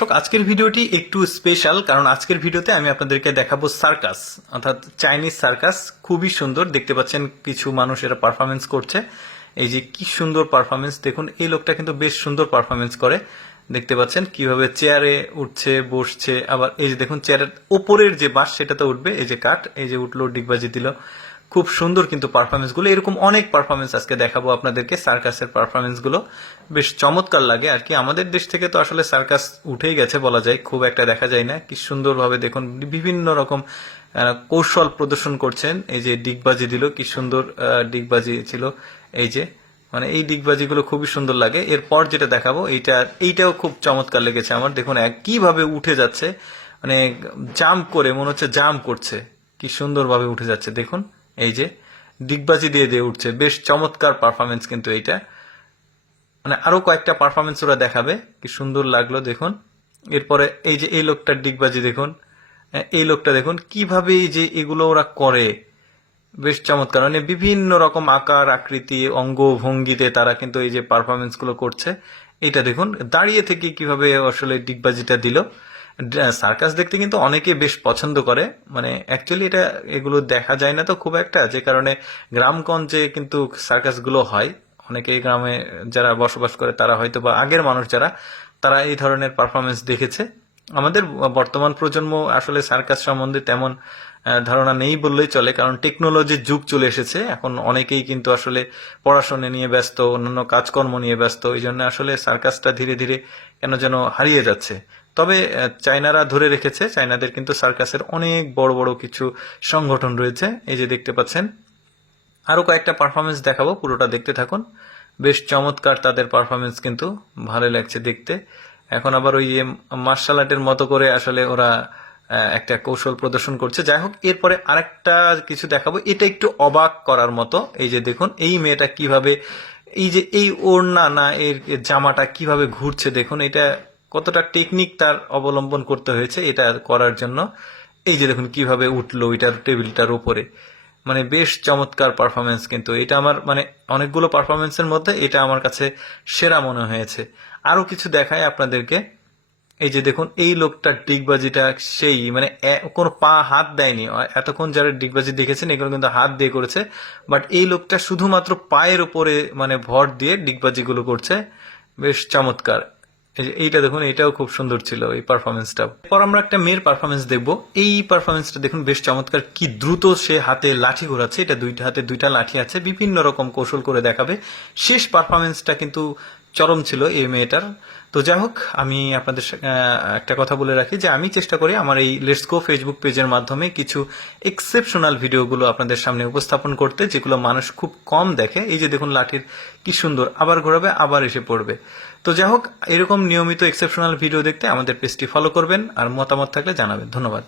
দর্শক, আজকের ভিডিওটি একটু স্পেশাল, কারণ আজকের ভিডিওতে আমি আপনাদেরকে দেখাবো সার্কাস, অর্থাৎ চাইনিজ সার্কাস। খুবই সুন্দর দেখতে পাচ্ছেন, কিছু মানুষ এরা পারফরমেন্স করছে। এই যে কি সুন্দর পারফরমেন্স দেখুন, এই লোকটা কিন্তু বেশ সুন্দর পারফরমেন্স করে। দেখতে পাচ্ছেন কিভাবে চেয়ারে উঠছে, বসছে, আবার এই যে দেখুন চেয়ারের ওপরের যে বাঁশ সেটাতে উঠবে, এই যে কাঠ, এই যে উঠলো, ডিগবাজি দিল। খুব সুন্দর কিন্তু পারফরমেন্স গুলো। এরকম অনেক পারফরমেন্স আজকে দেখাবো আপনাদেরকে, সার্কাসের পারফরমেন্স গুলো বেশ চমৎকার লাগে আর কি। আমাদের দেশ থেকে তো আসলে সার্কাস উঠেই গেছে বলা যায়, খুব একটা দেখা যায় না। কি সুন্দরভাবে দেখুন বিভিন্ন রকম কৌশল প্রদর্শন করছেন। এই যে ডিগবাজি দিল, কি সুন্দর ডিগবাজি ছিল। এই যে মানে এই ডিগবাজিগুলো খুবই সুন্দর লাগে। এরপর যেটা দেখাবো এইটাও খুব চমৎকার লেগেছে আমার। দেখুন কিভাবে উঠে যাচ্ছে, মানে জাম্প করে, মনে হচ্ছে জাম্প করছে। কি সুন্দরভাবে উঠে যাচ্ছে দেখুন। এই যে ডিগবাজি দিয়ে দিয়ে উঠছে, বেশ চমৎকার পারফরমেন্স কিন্তু এইটা। মানে আরো কয়েকটা পারফরমেন্স ওরা দেখাবে, কি সুন্দর লাগলো দেখুন। এরপরে এই যে এই লোকটার ডিগবাজি দেখুন, এই লোকটা দেখুন কিভাবে এই যে এগুলো ওরা করে, বেশ চমৎকার। মানে বিভিন্ন রকম আকার আকৃতি অঙ্গ ভঙ্গিতে তারা কিন্তু এই যে পারফরমেন্স গুলো করছে। এটা দেখুন দাঁড়িয়ে থেকে কিভাবে আসলে ডিগবাজিটা দিল। সার্কাস দেখতে কিন্তু অনেকে বেশ পছন্দ করে, মানে অ্যাকচুয়ালি এগুলো দেখা যায় না তো খুব একটা, যে কারণে গ্রামগঞ্জে কিন্তু সার্কাস গুলো হয়। অনেকে গ্রামে যারা বসবাস করে তারা হয়তো বা আগের মানুষ যারা, তারা এই ধরনের পারফরমেন্স দেখেছে। আমাদের বর্তমান প্রজন্ম আসলে সার্কাস সম্বন্ধে তেমন ধারণা নেই বললেই চলে, কারণ টেকনোলজির যুগ চলে এসেছে এখন। অনেকেই কিন্তু আসলে পড়াশোনা নিয়ে ব্যস্ত, অন্যান্য কাজকর্ম নিয়ে ব্যস্ত, এই জন্য আসলে সার্কাসটা ধীরে ধীরে কেন যেন হারিয়ে যাচ্ছে। তবে চায়নারা ধরে রেখেছে, চায়নাদের কিন্তু সার্কাসের অনেক বড় বড় কিছু সংগঠন রয়েছে। এই যে দেখতে পাচ্ছেন, আরো কয়েকটা পারফরমেন্স দেখাবো, পুরোটা দেখতে থাকুন। বেশ চমৎকার তাদের পারফরমেন্স, কিন্তু ভালো লাগছে দেখতে। এখন আবার ওই মার্শাল আর্টের মতো করে আসলে ওরা একটা কৌশল প্রদর্শন করছে। যাই হোক, এরপরে আরেকটা কিছু দেখাবো, এটা একটু অবাক করার মতো। এই যে দেখুন এই মেয়েটা কিভাবে, এই যে এই ওড়না না এর জামাটা কিভাবে ঘুরছে দেখুন। এটা কতটা টেকনিক তার অবলম্বন করতে হয়েছে এটা করার জন্য। এই যে দেখুন কিভাবে উঠলো ওইটার টেবিলটার উপরে, মানে বেশ চমৎকার পারফরমেন্স কিন্তু এটা। আমার মানে অনেকগুলো পারফরমেন্সের মধ্যে এটা আমার কাছে সেরা মনে হয়েছে। আরো কিছু দেখায় আপনাদেরকে। এই যে দেখুন এই লোকটার ডিগবাজিটা সেই, মানে কোনো পা হাত দেয়নি। এতক্ষণ যারা ডিগবাজি দেখেছেন এগুলো কিন্তু হাত দিয়ে করেছে, বাট এই লোকটা শুধুমাত্র পায়ের উপরে মানে ভর দিয়ে ডিগবাজি গুলো করছে, বেশ চমৎকার। এইটা দেখুন, এটাও খুব সুন্দর ছিল এই পারফরমেন্সটা। এরপর আমরা একটা মেয়ের পারফরমেন্স দেখবো। এই পারফরমেন্সটা দেখুন বেশ চমৎকার, কি দ্রুত সে হাতে লাঠি ঘোরাচ্ছে। এটা দুইটা হাতে দুইটা লাঠি আছে, বিভিন্ন রকম কৌশল করে দেখাবে। শেষ পারফরমেন্সটা কিন্তু চরম ছিল এই মেয়েটার। তো যাই হোক, আমি আপনাদের একটা কথা বলে রাখি যে আমি চেষ্টা করি আমার এই লেটস গো ফেসবুক পেজের মাধ্যমে কিছু এক্সেপশনাল ভিডিওগুলো আপনাদের সামনে উপস্থাপন করতে, যেগুলো মানুষ খুব কম দেখে। এই যে দেখুন লাঠির কি সুন্দর, আবার ঘোরাবে আবার এসে পড়বে। তো যাই হোক, এরকম নিয়মিত এক্সেপশনাল ভিডিও দেখতে আমাদের পেজটি ফলো করবেন, আর মতামত থাকলে জানাবেন। ধন্যবাদ।